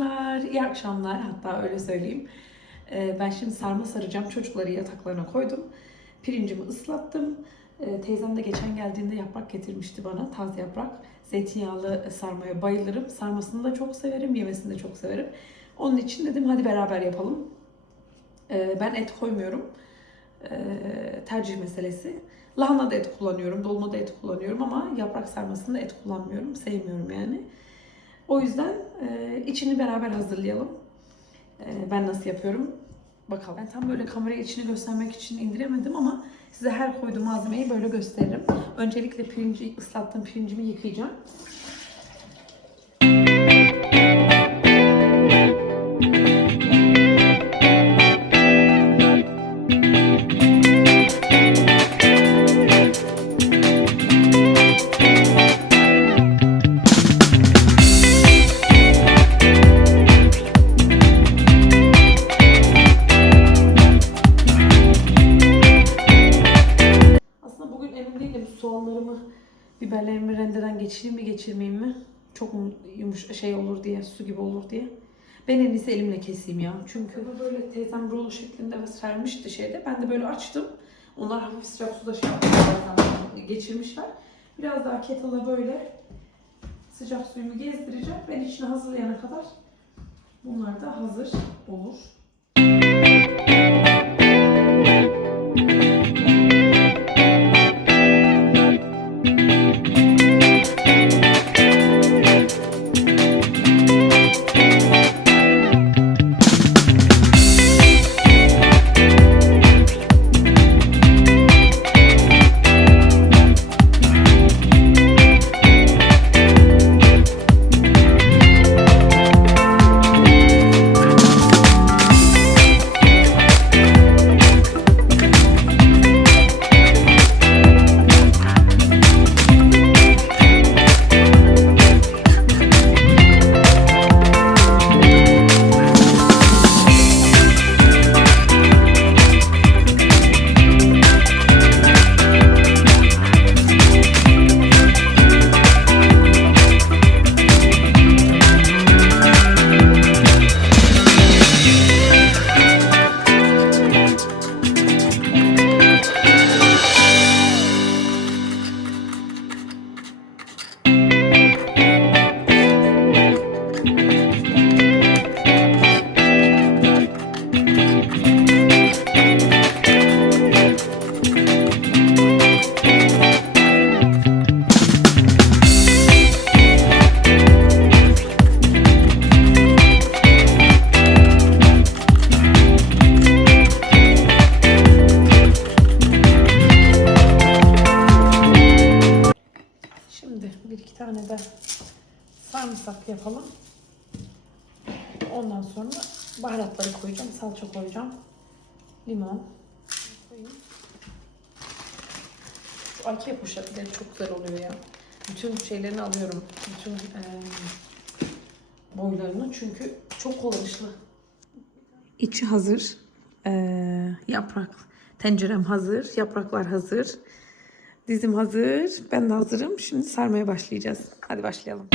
çocuklar, iyi akşamlar hatta öyle söyleyeyim. Ee, ben şimdi sarma saracağım. Çocukları yataklarına koydum. Pirincimi ıslattım. Ee, teyzem de geçen geldiğinde yaprak getirmişti bana. Taze yaprak. Zeytinyağlı sarmaya bayılırım. Sarmasını da çok severim. Yemesini de çok severim. Onun için dedim hadi beraber yapalım. Ee, ben et koymuyorum. Tercih meselesi. Lahana da et kullanıyorum. Dolma da et kullanıyorum ama yaprak sarmasında et kullanmıyorum. Sevmiyorum yani. O yüzden e, içini beraber hazırlayalım. E, ben nasıl yapıyorum? Bakalım. Ben tam böyle kameraya içini göstermek için indiremedim ama size her koyduğum malzemeyi böyle gösteririm. Öncelikle pirinci, ıslattığım pirincimi yıkayacağım. Çok mu yumuş şey olur diye, su gibi olur diye. Ben en iyisi elimle keseyim ya. Çünkü böyle teyzem rulo şeklinde sermişti şeyde. Ben de böyle açtım. Onlar hafif sıcak suda şey geçirmişler. Biraz daha kettle'a böyle sıcak suyumu gezdireceğim. Ben içine hazırlayana kadar bunlar da hazır olur. Şimdi baharatları koyacağım. Salça koyacağım. Limon. koyayım. Şu aki poşetleri çok güzel oluyor ya. Bütün şeylerini alıyorum. Bütün eee, boylarını. Çünkü çok kullanışlı. İçi hazır. Eee, yaprak. Tencerem hazır. Yapraklar hazır. Dizim hazır. Ben de hazırım. Şimdi sarmaya başlayacağız. Hadi başlayalım.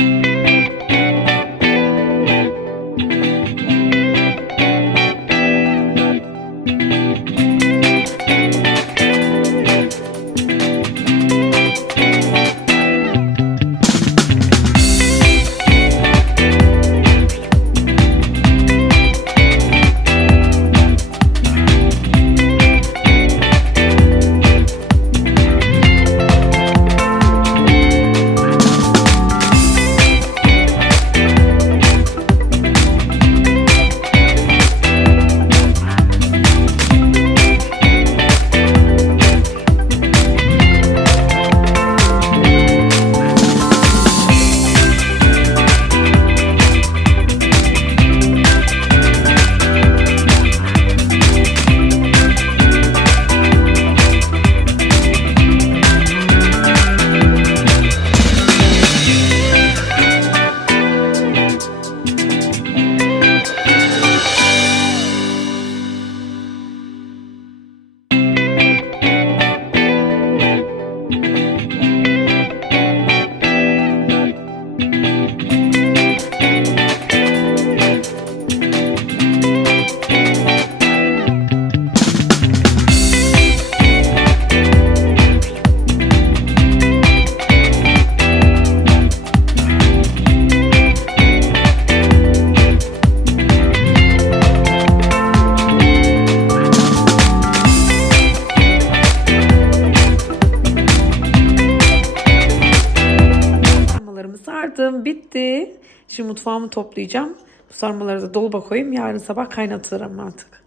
Şimdi mutfağımı toplayacağım. Bu sarmaları da dolaba koyayım. Yarın sabah kaynatırım artık.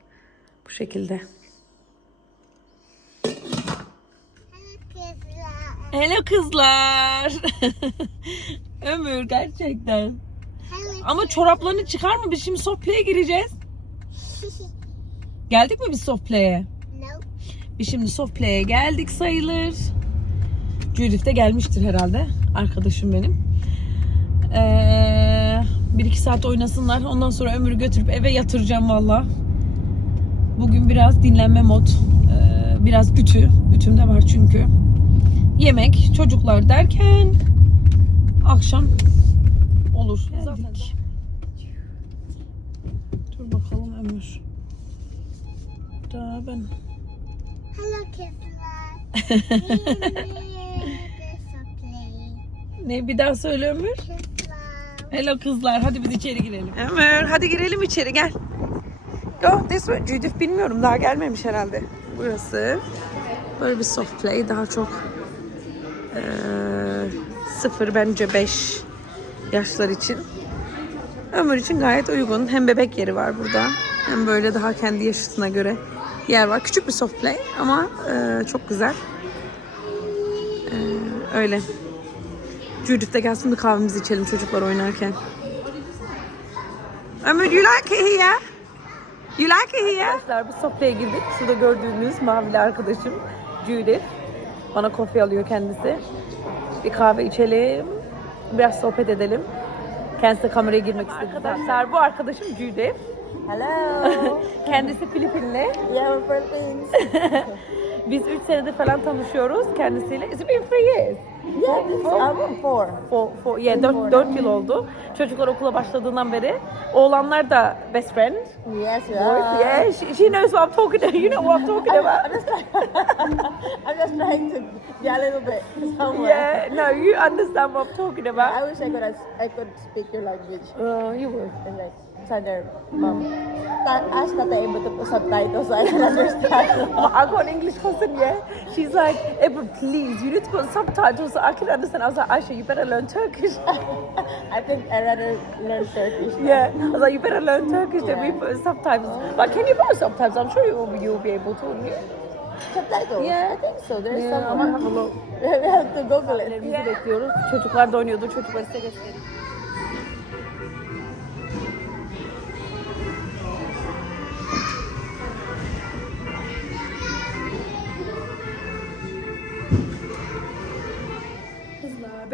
Bu şekilde. Hello kızlar. Ömür gerçekten. Ama çoraplarını çıkar mı? Biz şimdi soft play'e gireceğiz. Geldik mi biz soft play'e? No. Biz şimdi soft play'e geldik sayılır. Judith de gelmiştir herhalde. Arkadaşım benim. Ee, bir iki saat oynasınlar. Ondan sonra Ömür'ü götürüp eve yatıracağım valla. Bugün biraz dinlenme mod. Ee, biraz ütü. Ütüm de var çünkü. Yemek, çocuklar derken akşam olur. Zaten. Dur bakalım Ömür. Daha ben Hello, Kissler. ne bir daha söyle Ömür. Hello kızlar hadi biz içeri girelim. Ömür hadi girelim içeri gel. Go this way. Judith bilmiyorum daha gelmemiş herhalde. Burası böyle bir soft play daha çok eee sıfır bence 5 yaşlar için. Ömür için gayet uygun. Hem bebek yeri var burada hem böyle daha kendi yaşına göre yer var. Küçük bir soft play ama eee, çok güzel. Eee, öyle. Judith de gelsin bir kahvemizi içelim çocuklar oynarken. Ömür you like it here? You like it here? Arkadaşlar bir sofraya girdik. Şurada gördüğünüz mavili arkadaşım Judith. Bana kofi alıyor kendisi. Bir kahve içelim. Biraz sohbet edelim. Kendisi de kameraya girmek istedi. Arkadaşlar bu arkadaşım Judith. Hello. Kendisi Filipinli. yeah, we're Philippines. Biz 3 senedir falan tanışıyoruz kendisiyle. It's been three years. Yeah, this is four. For, for, yeah, 4, 4 yıl oldu. Çocuklar okula başladığından beri. Oğlanlar da best friend. Yes, are. yeah, she, she knows what I'm talking about. You know what I'm talking about. I'm just I'm just trying to be a little bit somewhere. Yeah, no, you understand what I'm talking I about. wish I could I could speak your language Uh, you would. like Southern mom. Ta- ask that I'm able to put subtitles so I can understand. I got an English cousin, yeah. She's like, Ebru, please, you need to put subtitles so I can understand. I was like, Aisha, you better learn Turkish. I think I rather learn Turkish. now. yeah, I was like, you better learn Turkish than we put subtitles. But can you put subtitles? I'm sure you will, you'll be able to. Subtitles? Yeah. I think so. There's Yeah, I some. might have a look. we have to Google it. Bekliyoruz. Çocuklar da oynuyordu. Çocukları size göstereyim.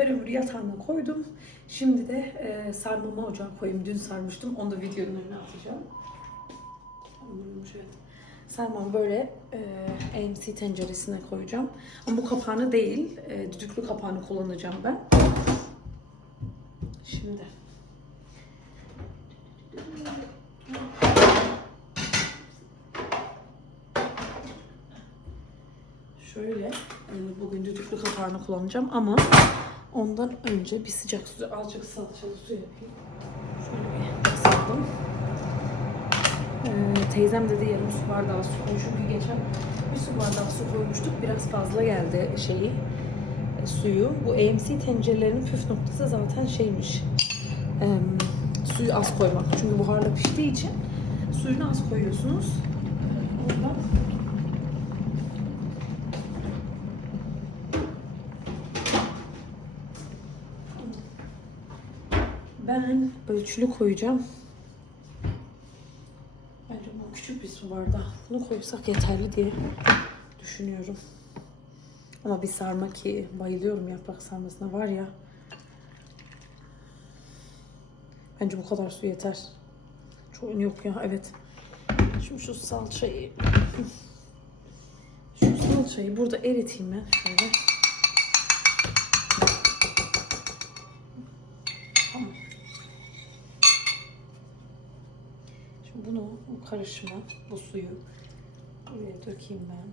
Ben ömrü yatağına koydum. Şimdi de e, sarmamı ocağa koyayım. Dün sarmıştım. Onu da videonun önüne atacağım. Evet. Sarmam böyle e, AMC tenceresine koyacağım. Ama bu kapağını değil, e, düdüklü kapağını kullanacağım ben. Şimdi. Şöyle, e, bugün düdüklü kapağını kullanacağım ama ondan önce bir sıcak su, azıcık salçalı su yapayım. Şöyle bir ısıttım. Ee, teyzem dedi yarım su bardağı su koy. Çünkü geçen bir su bardağı su koymuştuk. Biraz fazla geldi şeyi, e, suyu. Bu AMC tencerelerinin püf noktası zaten şeymiş. e, suyu az koymak. Çünkü buharla piştiği için suyunu az koyuyorsunuz. Oradan Ben ölçülü koyacağım. Bence bu küçük bir su bardağı. Bunu koysak yeterli diye düşünüyorum. Ama bir sarma ki bayılıyorum yaprak sarmasına var ya. Bence bu kadar su yeter. Çok yok ya evet. Şimdi şu salçayı şu salçayı burada eriteyim ben şöyle. Karışımı, bu suyu buraya dökeyim ben.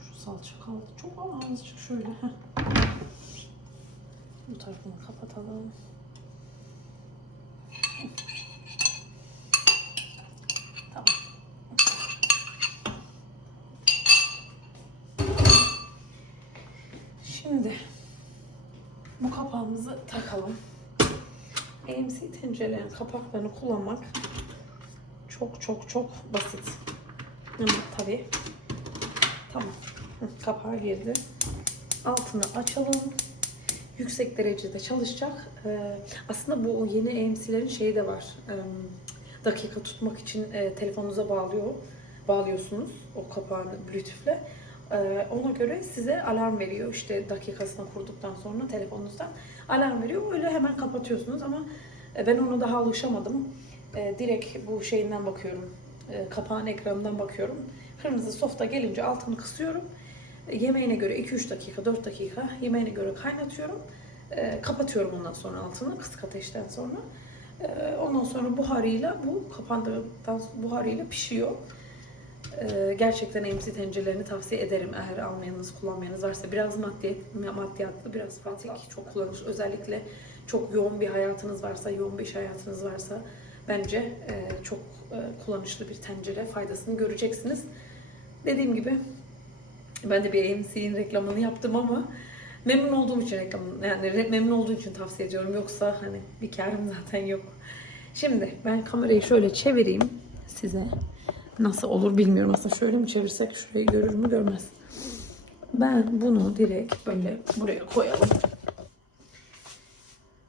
Şu salça kaldı. Çok ama azıcık şöyle. Bu tarafını kapatalım. Tamam. Şimdi bu kapağımızı takalım. AMC tencerelerin kapaklarını kullanmak çok çok çok basit. Ama tabii. Tamam. Kapağı girdi. Altını açalım. Yüksek derecede çalışacak. Ee, aslında bu yeni AMC'lerin şeyi de var. Ee, dakika tutmak için e, telefonunuza bağlıyor. Bağlıyorsunuz o kapağını Bluetooth'le. Ee, ona göre size alarm veriyor. İşte dakikasını kurduktan sonra telefonunuzdan alarm veriyor. Öyle hemen kapatıyorsunuz ama e, ben ona daha alışamadım. E, direkt bu şeyinden bakıyorum. E, kapağın ekranından bakıyorum. Kırmızı softa gelince altını kısıyorum. E, yemeğine göre 2-3 dakika, 4 dakika yemeğine göre kaynatıyorum. Kapatıyorum ondan sonra altını kısık ateşten sonra. Ondan sonra buharıyla bu kapandıktan buharıyla pişiyor. Ee, gerçekten MC tencerelerini tavsiye ederim eğer almayanınız kullanmayanınız varsa. Biraz maddiyet, maddiyatlı, biraz pratik, çok kullanışlı. Özellikle çok yoğun bir hayatınız varsa, yoğun bir iş hayatınız varsa bence e, çok e, kullanışlı bir tencere faydasını göreceksiniz. Dediğim gibi ben de bir AMC'nin reklamını yaptım ama memnun olduğum için reklam yani memnun olduğum için tavsiye ediyorum. Yoksa hani bir karım zaten yok. Şimdi ben kamerayı şöyle çevireyim size. Nasıl olur bilmiyorum. Aslında şöyle mi çevirsek şurayı görür mü görmez. Ben bunu direkt böyle buraya koyalım.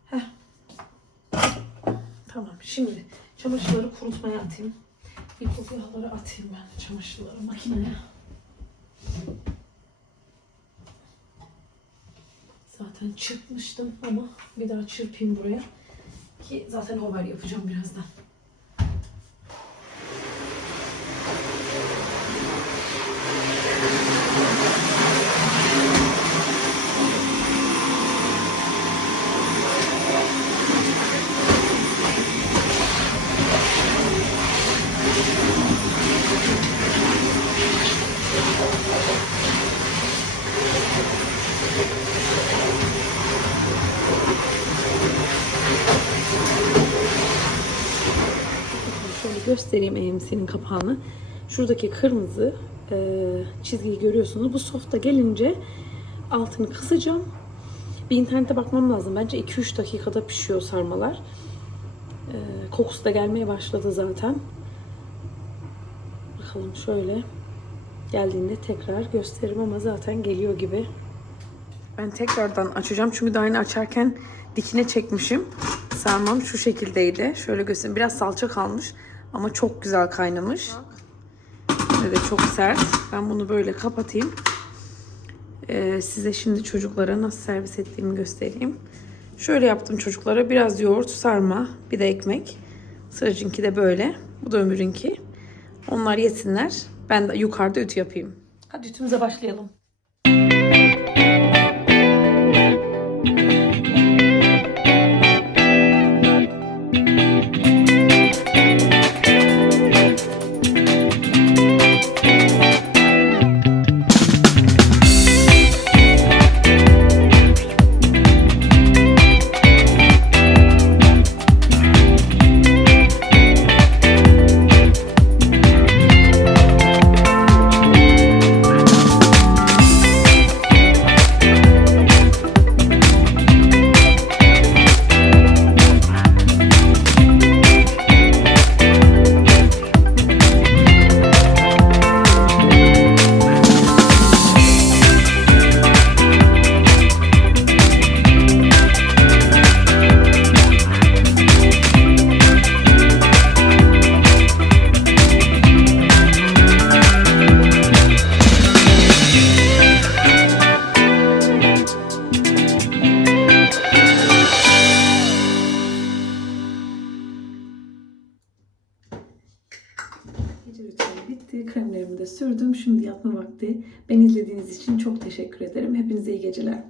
Heh. Tamam. Şimdi çamaşırları kurutmaya atayım. İlk o yağları atayım ben çamaşırları makineye. Zaten çırpmıştım ama bir daha çırpayım buraya. Ki zaten hover yapacağım birazdan. Şöyle göstereyim AMC'nin kapağını. Şuradaki kırmızı e, çizgiyi görüyorsunuz. Bu softa gelince altını kısacağım. Bir internete bakmam lazım. Bence 2-3 dakikada pişiyor sarmalar. E, kokusu da gelmeye başladı zaten. Bakalım şöyle geldiğinde tekrar gösteririm ama zaten geliyor gibi. Ben tekrardan açacağım çünkü daha yeni açarken dikine çekmişim. Sarmam şu şekildeydi. Şöyle göstereyim. Biraz salça kalmış ama çok güzel kaynamış. Ve de çok sert. Ben bunu böyle kapatayım. Ee, size şimdi çocuklara nasıl servis ettiğimi göstereyim. Şöyle yaptım çocuklara. Biraz yoğurt, sarma, bir de ekmek. Sıracınki de böyle. Bu da Ömür'ünki. Onlar yesinler. Ben de yukarıda ütü yapayım. Hadi ütümüze başlayalım. Hepinize iyi geceler.